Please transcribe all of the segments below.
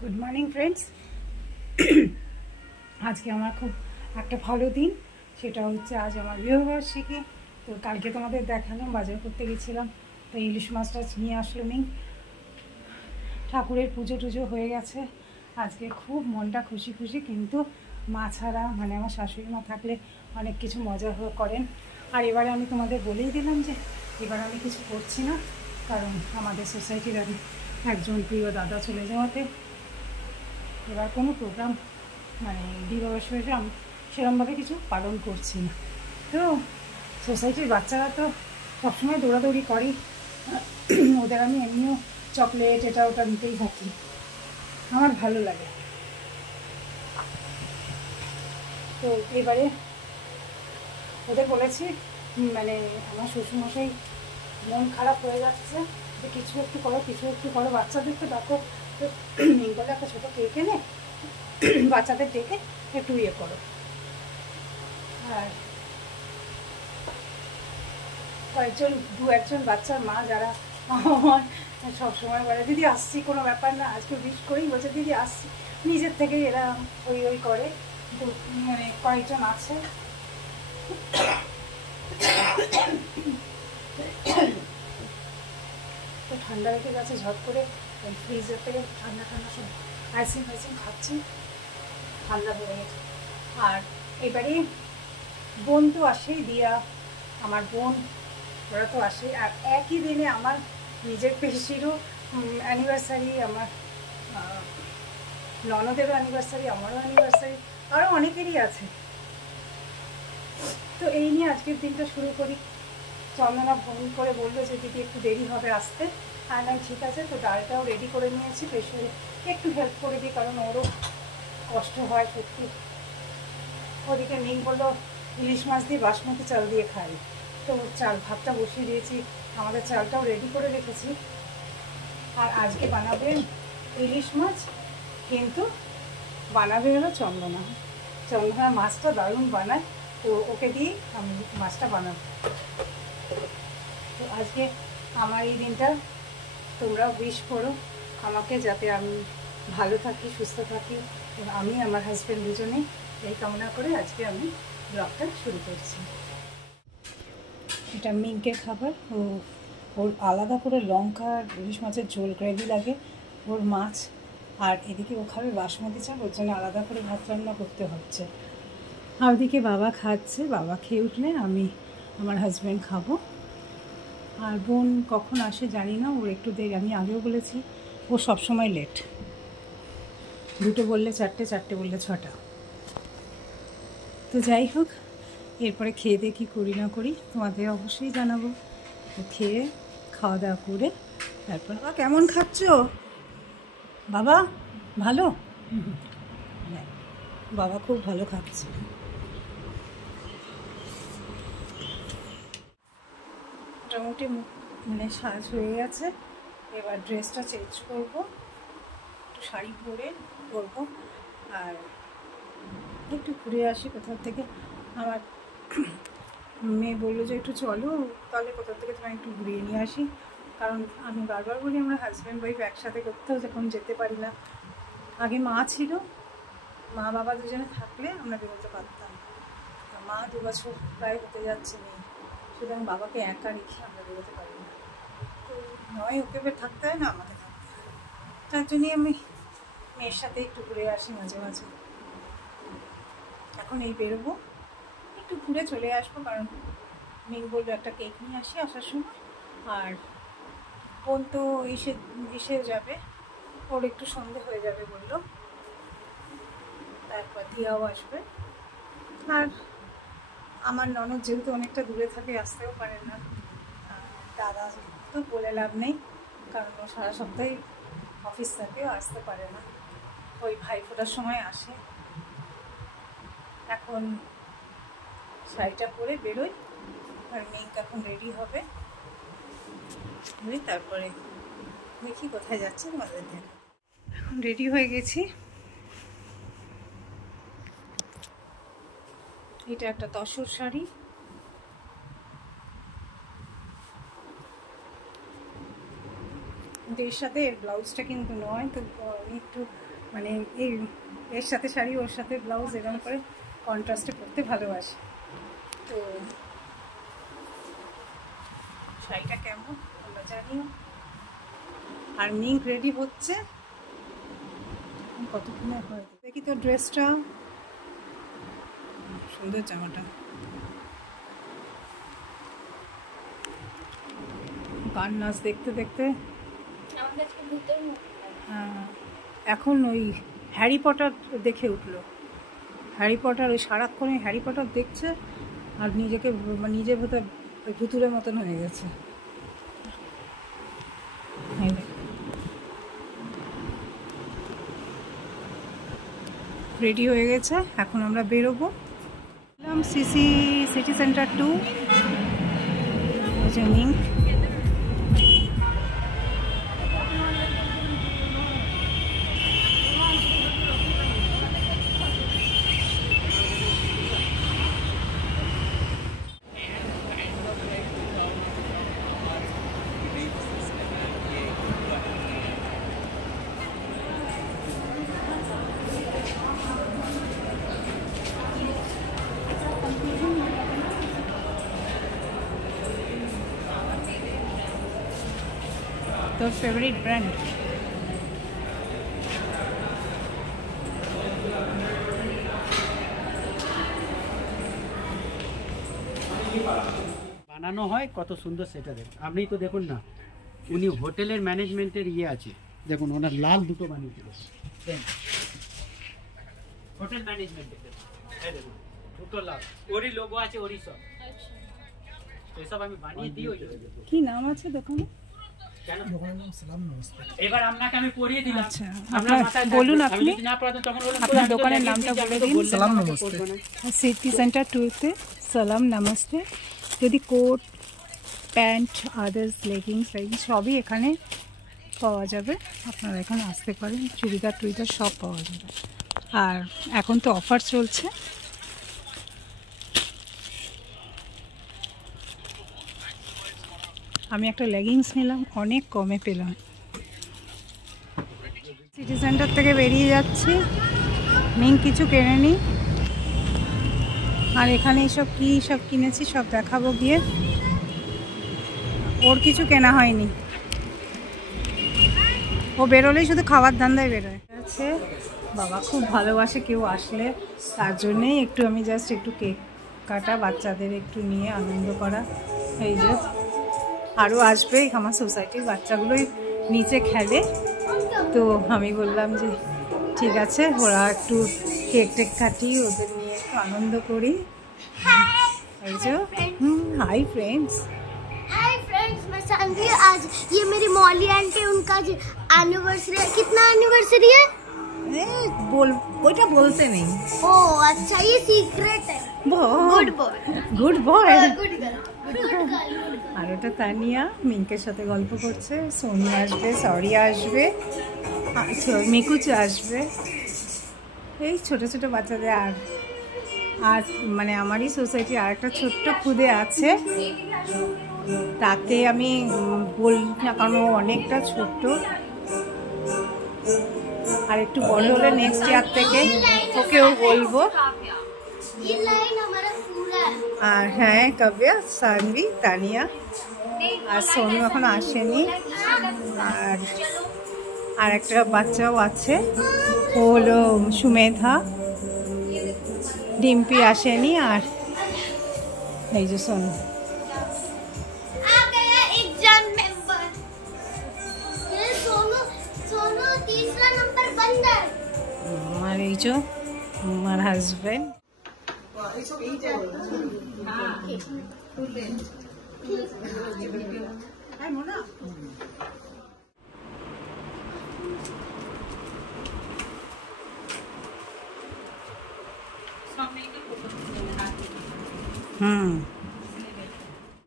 Good morning friends. আজকে আমার খুব একটা ভালো দিন, সেটা হচ্ছে আজ আমার বিবাহবার্ষিকী। তো কালকে তোমাদের দেখালাম বাজার করতে গেছিলাম, তো ইলিশ মাছটা নিয়ে আসলো মিং। ঠাকুরের পুজো টুজো হয়ে গেছে, আজকে খুব মনটা খুশি খুশি। কিন্তু মা ছাড়া মানে আমার শাশুড়ি মা থাকলে অনেক কিছু মজা করেন। আর এবারে আমি তোমাদের বলেই দিলাম যে এবার আমি কিছু করছি না, কারণ আমাদের সোসাইটির একজন প্রিয় দাদা চলে যাওয়াতে এবার কোনো প্রোগ্রাম মানে বিবাহবার্ষিকী আমি সেরকমভাবে কিছু পালন করছি না। তো সোসাইটির বাচ্চারা তো সবসময় দৌড়াদৌড়ি করে, ওদের আমি এমনিও চকলেট এটা ওটা দিতেই থাকি, আমার ভালো লাগে। তো এবারে ওদের বলেছি, মানে আমার শ্বশুরমশাই মন খারাপ হয়ে যাচ্ছে যে কিছু একটু করো কিছু একটু করো, বাচ্চাদেরকে ডাকো। তো বলে একটা ছোটো কেক এনে বাচ্চাদের ডেকে একটু ইয়ে করো। আর দু একজন বাচ্চার মা যারা আমার সবসময় বলে দিদি আসছি, কোনো ব্যাপার না, আজকে উইশ করেই বলছে দিদি আসছি, নিজের থেকে এরা ওই করে। মানে কয়েকজন আছে তো ঠান্ডা রেখে গেছে, ঝট করে ওই ফ্রিজের থেকে ঠান্ডা ঠান্ডা সব আইসক্রিম খাচ্ছি, ঠান্ডা হয়ে গেছে। আর এবারে বোন তো আসেই, দিয়া আমার বোন ওরা তো আসে। আর একই দিনে আমার নিজের পিসিরও অ্যানিভার্সারি, আমার ননদেরও অ্যানিভার্সারি, আমারও অ্যানিভার্সারি, আরও অনেকেরই আছে। তো এই নিয়ে আজকের দিনটা শুরু করি। চন্দনা ফোন করে বললো যে দিদি একটু দেরি হবে আসতে, আর না ঠিক আছে। তো ডালটাও রেডি করে নিয়েছি, প্রেশারে একটু হেল্প করে দিই, কারণ ওরও কষ্ট হয় সত্যি। ওদিকে নেই বললো ইলিশ মাছ দিয়ে বাসমতি চাল দিয়ে খাই, তো ভাতটা বসিয়ে দিয়েছি, আমাদের চালটাও রেডি করে রেখেছি। আর আজকে বানাবে ইলিশ মাছ, কিন্তু বানাবে হলো চন্দনা। চন্দনা মাছটা দারুণ বানায়, তো ওকে দিয়েই আমি মাছটা বানাবো। তো আজকে আমার এই দিনটা তোমরা উইশ করো আমাকে, যাতে আমি ভালো থাকি, সুস্থ থাকি, আমি আমার হাজব্যান্ড দুজনেই এই কামনা করে আজকে আমি ব্লগটা শুরু করছি। এটা মিঙ্কের খাবার, ওর আলাদা করে লঙ্কা আর ইলিশ মাছের ঝোল গ্রেভি লাগে ওর মাছ, আর এদিকে ও খাবে বাসমতি চাল, ওর জন্য আলাদা করে ভাত রান্না করতে হচ্ছে। আর ওদিকে বাবা খাচ্ছে, বাবা খেয়ে উঠলে আমি আমার হাজব্যান্ড খাবো। আর বোন কখন আসে জানি না, ওর একটু দেরি, আমি আগেও বলেছি ও সবসময় লেট, 2টো বললে 4টে, 4টে বললে 6টা। তো যাই হোক, এরপরে খেয়ে দিয়ে কী করি না করি তোমাদের অবশ্যই জানাবো। তো খেয়ে খাওয়া দাওয়া করে তারপর বাবা কেমন খাচ্ছ? বাবা ভালো? বাবা খুব ভালো খাচ্ছে। মোটামুটি মানে সাজ হয়ে গেছে, এবার ড্রেসটা চেঞ্জ করবো, একটু শাড়ি পরে করবো, আর একটু ঘুরে আসি কোথাও থেকে। আমার মেয়ে বললো যে একটু চলো, তাহলে কোথাও থেকে তোমায় একটু ঘুরিয়ে নিয়ে আসি, কারণ আমি বারবার বলি আমরা হাজব্যান্ড ওয়াইফ একসাথে করতেও যখন যেতে পারি না। আগে মা ছিল, মা বাবা দুজনে থাকলে আমরা বেরোতে পারতাম, মা 2 বছর প্রায় হতে যাচ্ছে নেই, সুতরাং বাবাকে একা রেখে আমরা বেরোতে পারি না। তো নয় ওকে থাকতে হয়, না আমাকে থাকতে হয়, তার জন্যই আমি মেয়ের সাথে একটু ঘুরে আসি মাঝে মাঝে। এখন এই বেরোবো, একটু ঘুরে চলে আসবো, কারণ মেয়ে বললো একটা কেক নিয়ে আসি আসার সময়। আর বোন তো এসে যাবে, ওর একটু সন্ধে হয়ে যাবে বললো, তারপর দিয়াও আসবে। আর আমার ননদ যেহেতু অনেকটা দূরে থাকে, আসতেও পারে না, দাদা তো বলে লাভ নেই, কারণ ও সারা সপ্তাহে অফিস থাকেও আসতে পারে না, ওই ভাইফোঁটার সময় আসে। এখন শাড়িটা পরে বেরোই, আর মেয়ে এখন রেডি হবে, তারপরে দেখি কোথায় যাচ্ছে তোমাদের দেখ। এখন রেডি হয়ে গেছি, এটা একটা তসর শাড়ি, কিন্তু এর সাথে এর ব্লাউজটা কিন্তু নয়, তো একটু মানে এর সাথে শাড়ি ওর সাথে ব্লাউজ এরকম করে কন্ট্রাস্টে পরতে ভালোবাসে। তো শাড়িটা কেমন তোমরা জানিও। আর মিঙ্ক রেডি হচ্ছে, কতক্ষণে হয় দেখি। তো ড্রেসটা সুন্দর, জামাটা গান নাচ দেখতে দেখতে এখন ওই হ্যারি পটার দেখে উঠলো। হ্যারি পটার ওই সারাক্ষণ হ্যারি পটার দেখছে আর নিজেকে নিজের ভেতর ওই ভুতুরের মতন হয়ে গেছে। রেডি হয়ে গেছে, এখন আমরা বেরোবো। City centre 2 minke. তোর ফেভারিট ব্র্যান্ড? বানানো হয় কত সুন্দর সেটা দেখুন। আপনি তো দেখুন না, উনি হোটেলের ম্যানেজমেন্টের আছে, দেখুন ওনার লাল দুটো বানিয়েছিল হোটেল ম্যানেজমেন্টের, দেখুন দুটো লাল, ওরই লোগো আছে, ওরই সব। এসব আমি বানিয়ে দিই। কি নাম আছে দোকানে? এবার আপনাকে আমি পড়িয়ে দিলাম। আচ্ছা, বলুন আপনি আপনার দোকানের নামটা বলে দিন। সালাম নমস্তে। সিটি সেন্টার 2-তে সালাম নমস্তে। যদি কোট, প্যান্ট, আদার্স, লেগিংস সবই এখানে পাওয়া যাবে। আপনারা এখানে আসতে পারেন, চুড়িদার টুড়িদার সব পাওয়া যাবে। আর এখন তো অফার চলছে। আমি একটা লেগিংস নিলাম, অনেক কমে পেলাম। সিটি সেন্টার থেকে বেরিয়ে যাচ্ছি, মিঙ্ক কিছু কেনে নি। আর এখানে সব কী সব কিনেছি সব দেখাবো গিয়ে। ওর কিছু কেনা হয়নি, ও বেরোলেই শুধু খাবার ধান্দায় বেরোয় আছে। বাবা খুব ভালোবাসে কেউ আসলে, তার জন্যেই একটু আমি জাস্ট একটু কেক কাটা, বাচ্চাদের একটু নিয়ে আনন্দ করা। এই যে আরও আসবে, আমার সোসাইটির বাচ্চাগুলোই নিচে খেলে, তো আমি বললাম যে ঠিক আছে ওরা একটু কেক টেক কাটি, ওদের নিয়ে একটু আনন্দ করি। এই যে हाय फ्रेंड्स। हाय फ्रेंड्स, मैं सानवी। आज ये मेरी मौली आंटी, उनका एनिवर्सरी है। कितना एनिवर्सरी है? ওইটা বলতে নেই। ओ अच्छा, ये सीक्रेट है। Good boy, good boy. Good girl. আর ওটা তানিয়া মিঙ্কের সাথে গল্প করছে। সোনি আসবে, সরি আসবে, মিকুচ আসবে, এই ছোট ছোট বাচ্চাদের। আর মানে আমারই সোসাইটির আর একটা ছোট্ট খুদে আছে, তাকে আমি বলি না কারণ ও অনেকটা ছোট্ট। আর একটু বড় হলে নেক্সট ইয়ার থেকে ওকেও বলবো। আর হ্যাঁ, কাব্যা, সানভি, তানিয়া আর সোনু এখন আসেনি। আর একটা বাচ্চাও আছে, ও হলো সুমেধা। ডিম্পি আসেনি। আর এই যে সোনু। আর এই যে আমার হাজবেন্ড।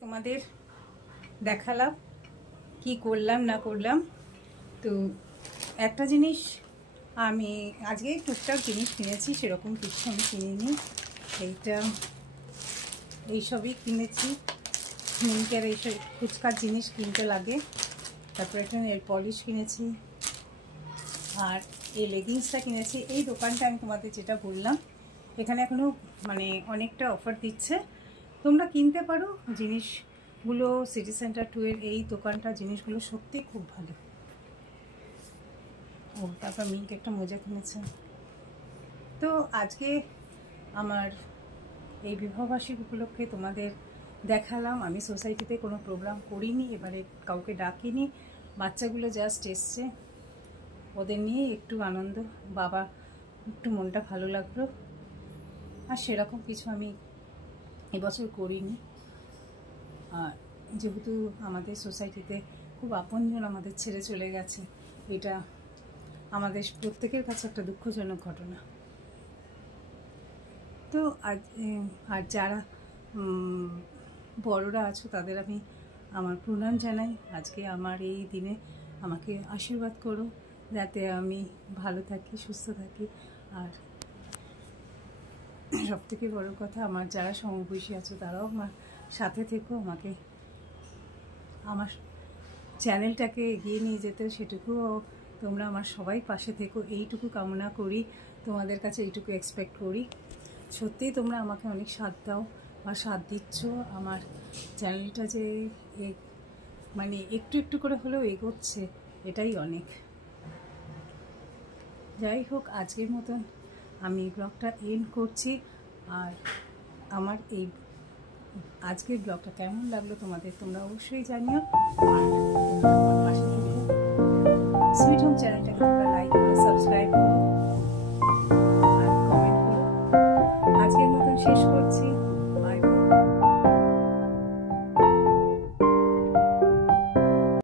তোমাদের দেখালাম কি করলাম না করলাম। তো একটা জিনিস আমি আজকে টুকটাক জিনিস কিনেছি, সেরকম কিছু আমি কিনিনি। এইসবই কিনেছি, মিঙ্কের এইসব ফুচকার জিনিস কিনতে লাগে, তারপর একটা নেল পলিশ কিনেছি, আর এই লেগিংসটা কিনেছি। এই দোকানটা আমি তোমাদের যেটা বললাম, এখানে এখনও মানে অনেকটা অফার দিচ্ছে, তোমরা কিনতে পারো জিনিসগুলো। সিটি সেন্টার 2 এর এই দোকানটা জিনিসগুলো সত্যি খুব ভালো। ও তারপর মিল্ক একটা মোজা কিনেছে। তো আজকে আমার এই বিবাহবার্ষিক উপলক্ষে তোমাদের দেখালাম। আমি সোসাইটিতে কোনো প্রোগ্রাম করিনি, এবারে কাউকে ডাকিনি, বাচ্চাগুলো জাস্ট এসছে, ওদের নিয়ে একটু আনন্দ, বাবা একটু মনটা ভালো লাগলো। আর সেরকম কিছু আমি এবছর করিনি। আর যেহেতু আমাদের সোসাইটিতে খুব আপনজন আমাদের ছেড়ে চলে গেছে, এটা আমাদের প্রত্যেকের কাছে একটা দুঃখজনক ঘটনা। তো আর যারা বড়রা আছো তাদের আমি আমার প্রণাম জানাই। আজকে আমার এই দিনে আমাকে আশীর্বাদ করো যাতে আমি ভালো থাকি, সুস্থ থাকি। আর সবথেকে বড় কথা, আমার যারা সমবয়সী আছো তারাও আমার সাথে থেকো, আমাকে আমার চ্যানেলটাকে এগিয়ে নিয়ে যেতে, সেটুকুও তোমরা আমার সবাই পাশে থেকো, এইটুকু কামনা করি, তোমাদের কাছে এইটুকু এক্সপেক্ট করি। সত্যিই তোমরা আমাকে অনেক সাথ দাও বা সাথ দিচ্ছ। আমার চ্যানেলটা যে মানে একটু একটু করে হলেও এগোচ্ছে, এটাই অনেক। যাই হোক, আজকের মতন আমি ব্লগটা এন্ড করছি। আর আমার এই আজকের ব্লগটা কেমন লাগলো তোমাদের, তোমরা অবশ্যই জানিও। আর তোমরা আমার পাশে